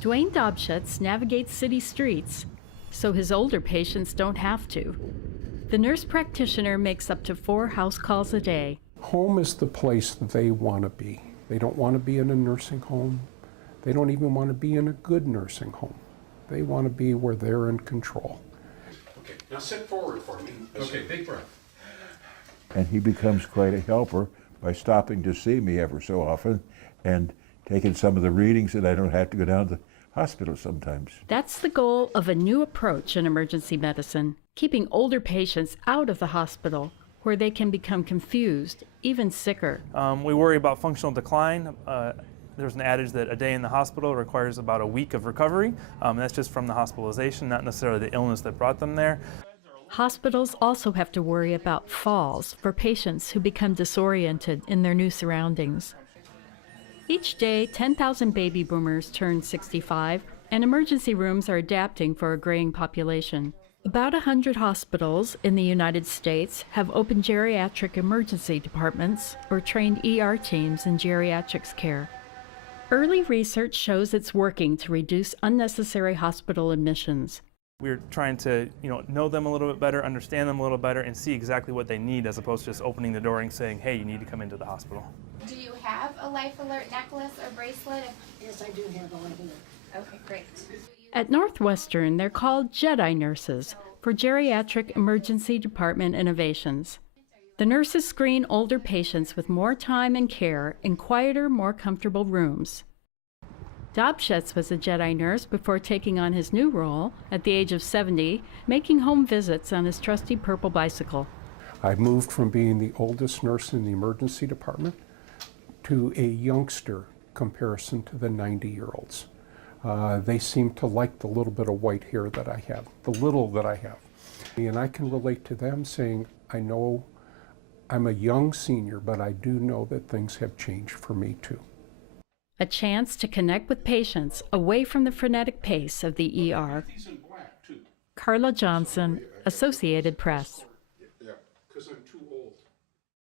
Dwayne Dobschuetz navigates city streets, so his older patients don't have to. The nurse practitioner makes up to 4 house calls a day. Home is the place that they want to be. They don't want to be in a nursing home. They don't even want to be in a good nursing home. They want to be where they're in control. Okay, now sit forward for me. Okay, big breath. And he becomes quite a helper by stopping to see me ever so often and taking some of the readings, that I don't have to go down to the hospital sometimes. That's the goal of a new approach in emergency medicine, keeping older patients out of the hospital, where they can become confused, even sicker. We worry about functional decline. There's an adage that a day in the hospital requires about a week of recovery. That's just from the hospitalization, not necessarily the illness that brought them there. Hospitals also have to worry about falls for patients who become disoriented in their new surroundings. Each day, 10,000 baby boomers turn 65, and emergency rooms are adapting for a graying population. About 100 hospitals in the United States have open geriatric emergency departments or trained ER teams in geriatrics care. Early research shows it's working to reduce unnecessary hospital admissions. We're trying to know them a little bit better, understand them a little better, and see exactly what they need, as opposed to just opening the door and saying, hey, you need to come into the hospital. Do you have a Life Alert necklace or bracelet? Yes, I do have a Life Alert. Okay, great. At Northwestern, they're called Jedi nurses for Geriatric Emergency Department Innovations. The nurses screen older patients with more time and care in quieter, more comfortable rooms. Dobschuetz was a Jedi nurse before taking on his new role at the age of 70, making home visits on his trusty purple bicycle. I moved from being the oldest nurse in the emergency department to a youngster comparison to the 90-year-olds. They seem to like the little bit of white hair that I have, the little that I have. And I can relate to them saying, I know I'm a young senior, but I do know that things have changed for me too. A chance to connect with patients away from the frenetic pace of the ER. Carla Johnson, Associated Press.